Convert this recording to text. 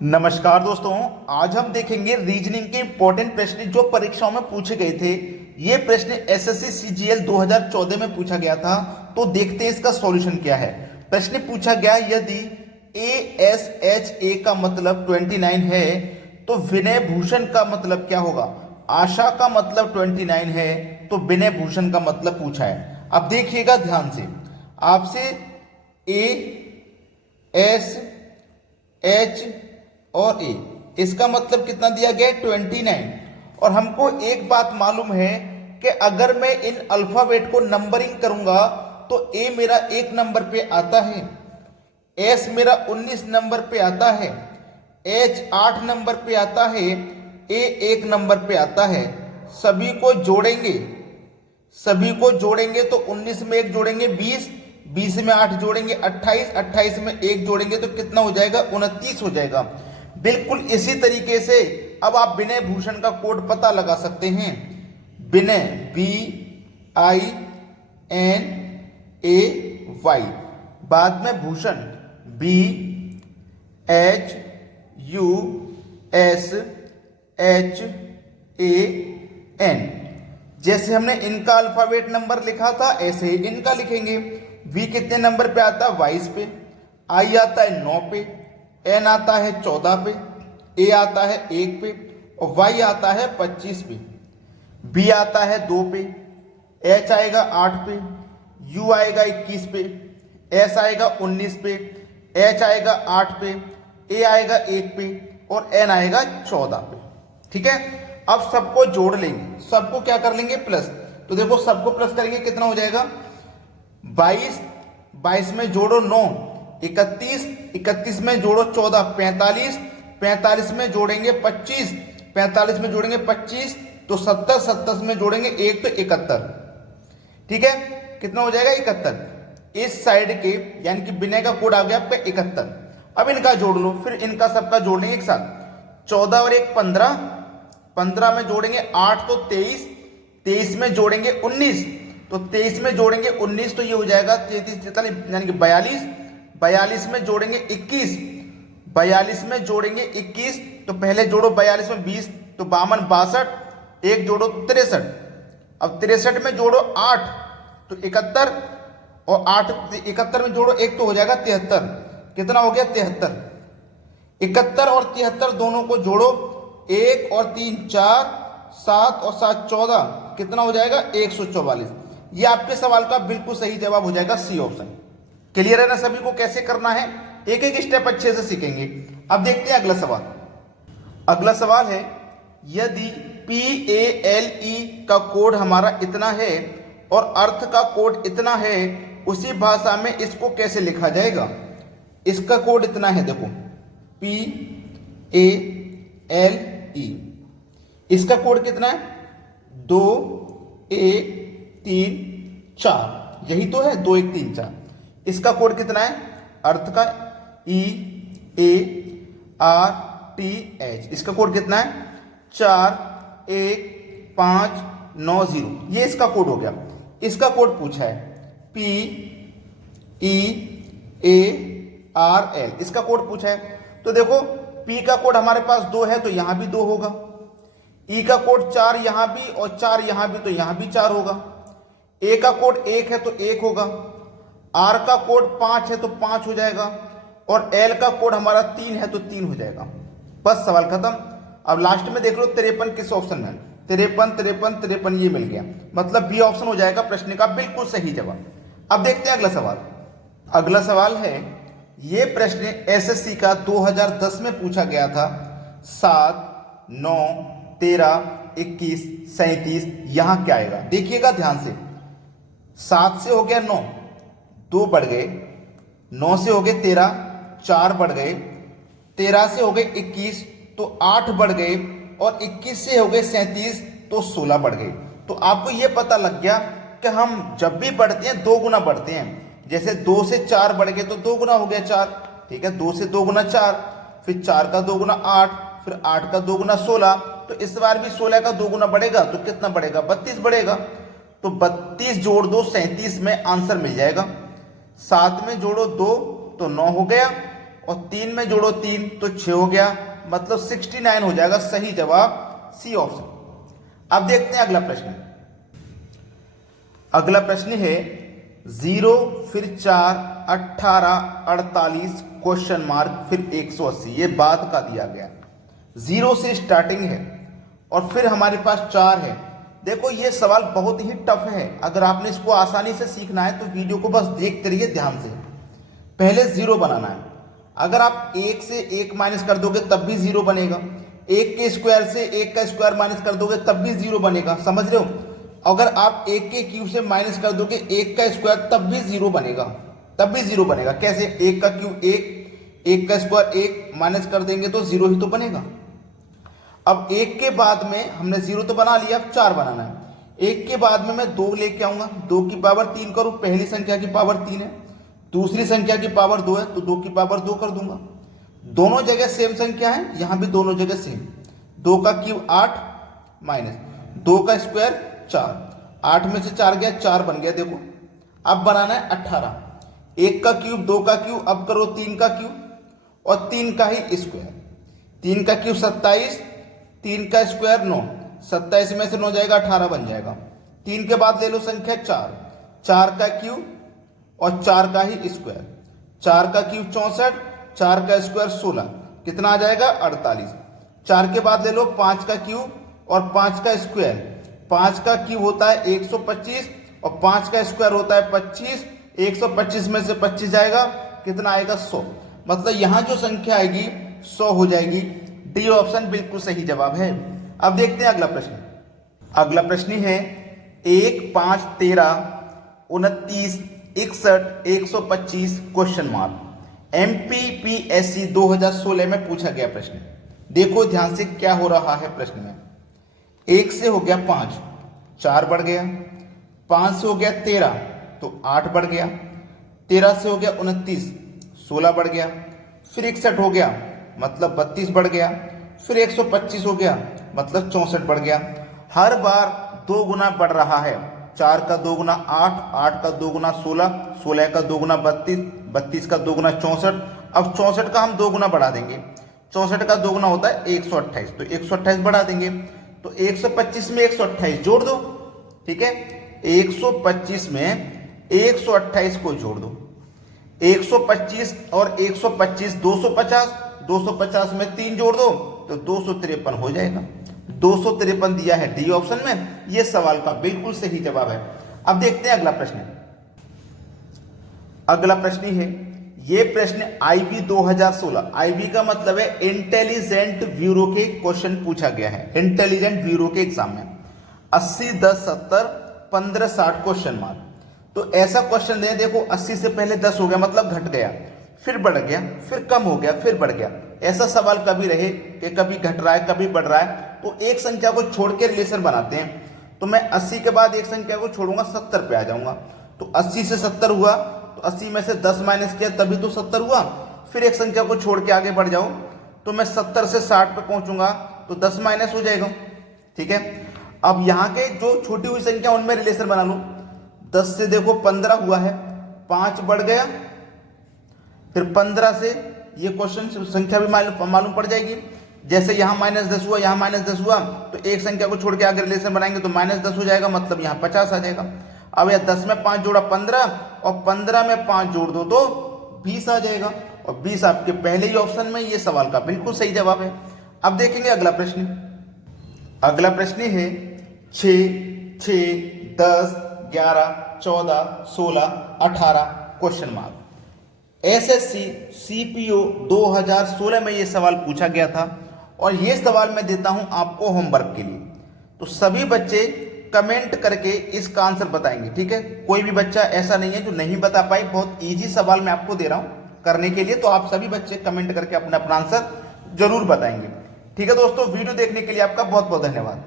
नमस्कार दोस्तों। आज हम देखेंगे रीजनिंग के इंपॉर्टेंट प्रश्न जो परीक्षाओं में पूछे गए थे। ये प्रश्न एसएससी सीजीएल 2014 में पूछा गया था। तो देखते हैं इसका सॉल्यूशन क्या है। प्रश्न पूछा गया, यदि ASHA का मतलब 29 है तो विनय भूषण का मतलब क्या होगा। आशा का मतलब 29 है तो विनय भूषण का मतलब पूछा है। अब देखिएगा ध्यान से, आपसे ASH और ए, इसका मतलब कितना दिया गया है 29। और हमको एक बात मालूम है कि अगर मैं इन अल्फाबेट को नंबरिंग करूंगा तो ए मेरा 1 नंबर पे आता है, एस मेरा 19 नंबर पे आता है, एच 8 नंबर पे आता है, ए 1 नंबर पे आता है। सभी को जोड़ेंगे तो 19 में 1 जोड़ेंगे 20, 20 में 8 जोड़ेंगे 28, 28 में 1 जोड़ेंगे तो कितना हो जाएगा 29 हो जाएगा। बिल्कुल इसी तरीके से अब आप विनय भूषण का कोड पता लगा सकते हैं। विनय VINAY, बाद में भूषण BHUSHAN। जैसे हमने इनका अल्फाबेट नंबर लिखा था ऐसे ही इनका लिखेंगे। V कितने नंबर पे आता है 22 पे, I आता है 9 पे, N आता है 14 पे, A आता है 1 पे और Y आता है 25 पे, B आता है 2 पे, H आएगा 8 पे, U आएगा 21 पे, S आएगा 19 पे, H आएगा 8 पे, A आएगा 1 पे और N आएगा 14 पे। ठीक है, अब सबको जोड़ लेंगे, सबको क्या कर लेंगे प्लस। तो देखो सबको प्लस करेंगे कितना हो जाएगा 22, 22 में जोड़ो 9, 31, 31 में जोड़ो 14, 45, 45 में जोड़ेंगे 25, 45 में जोड़ेंगे 25 तो 70, 70 में जोड़ेंगे 1 तो 71। ठीक है, कितना हो जाएगा 71। इस साइड के यानी कि विनय का कोड आ गया आपका 71। अब इनका जोड़ लो, फिर इनका सबका जोड़ लेंगे एक साथ। 14 और 1 15, 15 में जोड़ेंगे 8 तो 23, 23 में जोड़ेंगे 19 तो 23 में जोड़ेंगे 19 तो ये हो जाएगा 33, 43 यानी कि 42, 42 में जोड़ेंगे 21, 42 में जोड़ेंगे 21 तो पहले जोड़ो 42 में 20 तो 52, 62, एक जोड़ो 63। अब 63 में जोड़ो 8 तो 71 और 8 71 में जोड़ो 1 तो हो जाएगा 73। कितना हो गया 73। 71 और 73 दोनों को जोड़ो, 1 और 3 4, 7 और 7 14, कितना हो जाएगा 144। ये आपके सवाल का बिल्कुल सही जवाब हो जाएगा सी ऑप्शन। क्लियर है ना सभी को कैसे करना है, एक एक स्टेप अच्छे से सीखेंगे। अब देखते हैं अगला सवाल। अगला सवाल है, यदि PALE का कोड हमारा इतना है और अर्थ का कोड इतना है, उसी भाषा में इसको कैसे लिखा जाएगा। इसका कोड इतना है, देखो PALE, इसका कोड कितना है 2 1 3 4, यही तो है 2 1 3 4। इसका कोड कितना है अर्थ का EARTH, इसका कोड कितना है 4 1 5 9 0, ये इसका कोड हो गया। इसका कोड पूछा है PEARL, इसका कोड पूछा है। तो देखो P का कोड हमारे पास 2 है तो यहां भी 2 होगा, E का कोड 4 यहां भी और 4 यहां भी तो यहां भी 4 होगा, A का कोड 1 है तो 1 होगा, R का कोड 5 है तो 5 हो जाएगा और L का कोड हमारा 3 है तो 3 हो जाएगा। बस सवाल खत्म। अब लास्ट में देख लो 53 किस ऑप्शन में, 53 53 53 ये मिल गया, मतलब बी ऑप्शन हो जाएगा प्रश्न का बिल्कुल सही जवाब। अब देखते हैं अगला सवाल। अगला सवाल है, ये प्रश्न एसएससी का 2010 में पूछा गया था। 7 9 13 21 37, यहां क्या आएगा देखिएगा ध्यान से। 7 से हो गया 9, 2 बढ़ गए, 9 से हो गए 13, 4 बढ़ गए, 13 से हो गए 21 तो 8 बढ़ गए और 21 से हो गए 37 तो 16 बढ़ गए। तो आपको यह पता लग गया कि हम जब भी बढ़ते हैं 2 गुना बढ़ते हैं। जैसे 2 से 4 बढ़ गए तो 2 गुना हो गया 4, ठीक है, 2 से 2 गुना 4, फिर 4 का 2 गुना 8, फिर 8 का 2 गुना 16, तो इस बार भी 16 का 2 गुना बढ़ेगा तो कितना बढ़ेगा 32 बढ़ेगा। तो 32 जोड़ दो 37 में आंसर मिल जाएगा। 7 में जोड़ो 2 तो 9 हो गया, और 3 में जोड़ो 3 तो 6 हो गया, मतलब 69 हो जाएगा। सही जवाब सी ऑप्शन। अब देखते हैं अगला प्रश्न। अगला प्रश्न है 0 फिर 4 18 48 क्वेश्चन मार्क फिर 180। ये बाद का दिया गया, 0 से स्टार्टिंग है और फिर हमारे पास 4 है। देखो ये सवाल बहुत ही टफ है, अगर आपने इसको आसानी से सीखना है तो वीडियो को बस देखते रहिए ध्यान से। पहले 0 बनाना है, अगर आप 1 से 1 माइनस कर दोगे तब भी 0 बनेगा, 1 के स्क्वायर से 1 का स्क्वायर माइनस कर दोगे तब भी 0 बनेगा, समझ रहे हो। अगर आप 1 के क्यूब से माइनस कर दोगे 1 का स्क्वायर तब भी 0 बनेगा, तब भी 0 बनेगा। कैसे? 1 का क्यूब 1, 1 का स्क्वायर 1 माइनस कर देंगे तो 0 ही तो बनेगा। अब 1 के बाद में हमने 0 तो बना लिया, अब 4 बनाना है। 1 के बाद में मैं 2 लेके आऊंगा, 2 की पावर 3 करूं, पहली संख्या की पावर 3 है, दूसरी संख्या की पावर 2 है तो 2 की पावर 2 कर दूंगा। दोनों जगह सेम संख्या है, यहां भी दोनों जगह सेम। 2 का क्यूब 8 माइनस 2 का स्क्वायर 4, 8 में से 4 गया 4 बन गया। देखो अब बनाना है 18, 1 का क्यूब 2 का क्यूब, अब करो 3 का क्यूब और 3 का ही स्क्वायर। 3 का क्यूब 27, 3 का स्क्वायर 9, 27 में से 9 जाएगा 18 बन जाएगा। 3 के बाद ले लो संख्या 4, 4 का क्यूब और 4 का ही स्क्वायर, 4 का क्यूब 64, 4 का स्क्वायर 16, कितना आ जाएगा 48। 4 के बाद ले लो 5 का क्यूब और 5 का स्क्वायर, 5 का क्यूब होता है 125 और 5 का स्क्वायर होता है 25, 125 में से 25 जाएगा, कितना आएगा 100। मतलब यहां जो संख्या आएगी 100 हो जाएगी। डी ऑप्शन बिल्कुल सही जवाब है। अब देखते हैं अगला प्रश्न। अगला प्रश्न है 1 5 13 29 61 125 क्वेश्चन मार्क। MPPSC 2016 में पूछा गया प्रश्न। देखो ध्यान से क्या हो रहा है प्रश्न में। 1 से हो गया 5, 4 बढ़ गया, 5 से हो गया 13 तो 8 बढ़ गया, 13 से हो गया 29, 16 बढ़ गया, फिर 61 हो गया मतलब 32 बढ़ गया, फिर 125 हो गया मतलब 64 बढ़ गया। हर बार 2 गुना बढ़ रहा है। 4 का 2 गुना 8, 8 का 2 गुना 16, 16 का 2 गुना 32, 32 का 2 गुना 64। अब 64 का हम 2 गुना बढ़ा देंगे, 64 का 2 गुना होता है 128, तो 128 बढ़ा देंगे तो 125 में 128 जोड़ दो, ठीक है। 125 में 128 को जोड़ दो, 125 और 125 250, 250 में 3 जोड़ दो तो 253 हो जाएगा। 253 दिया है डी ऑप्शन में, यह सवाल का बिल्कुल सही जवाब है। अब देखते हैं अगला प्रश्न। अगला प्रश्न है, यह प्रश्न IB 2016, IB का मतलब है इंटेलिजेंट ब्यूरो के क्वेश्चन पूछा गया है। इंटेलिजेंट ब्यूरो के एग्जाम में 80 10 70 15 60 क्वेश्चन मार्क। तो ऐसा क्वेश्चन दे, देखो 80 से पहले 10 हो गया मतलब घट गया, फिर बढ़ गया, फिर कम हो गया, फिर बढ़ गया। ऐसा सवाल कभी रहे कि कभी घट रहा है कभी बढ़ रहा है, तो एक संख्या को छोड़ के रिलेशन बनाते हैं। तो मैं 80 के बाद एक संख्या को छोड़ूंगा 70 पे आ जाऊंगा, तो 80 से 70 हुआ तो 80 में से 10 माइनस किया तभी तो 70 हुआ। फिर एक संख्या को छोड़ के आगे बढ़ जाऊं तो मैं 70 से 60 पे पहुंचूंगा तो 10 माइनस हो जाएगा, ठीक है। अब यहाँ के जो छोटी हुई संख्या उनमें रिलेशन बना लूं। 10 से देखो 15 हुआ है, 5 बढ़ गया, फिर 15 से ये क्वेश्चन संख्या भी मालूम पड़ जाएगी। जैसे यहाँ -10 हुआ, यहाँ -10 हुआ तो एक संख्या को छोड़ के आगे रिलेशन बनाएंगे तो -10 हो जाएगा, मतलब यहाँ 50 आ जाएगा। अब यह 10 में 5 जोड़ा 15 और 15 में 5 जोड़ दो तो 20 आ जाएगा, और 20 आपके पहले ही ऑप्शन में, ये सवाल का बिल्कुल सही जवाब है। अब देखेंगे अगला प्रश्न। अगला प्रश्न है 6 6 10 11 14 16 18 क्वेश्चन मार्क। SSC CPO 2016 में ये सवाल पूछा गया था और ये सवाल मैं देता हूं आपको होमवर्क के लिए। तो सभी बच्चे कमेंट करके इसका आंसर बताएंगे, ठीक है। कोई भी बच्चा ऐसा नहीं है जो नहीं बता पाए, बहुत इजी सवाल मैं आपको दे रहा हूं करने के लिए। तो आप सभी बच्चे कमेंट करके अपना अपना आंसर जरूर बताएंगे, ठीक है दोस्तों। वीडियो देखने के लिए आपका बहुत बहुत धन्यवाद।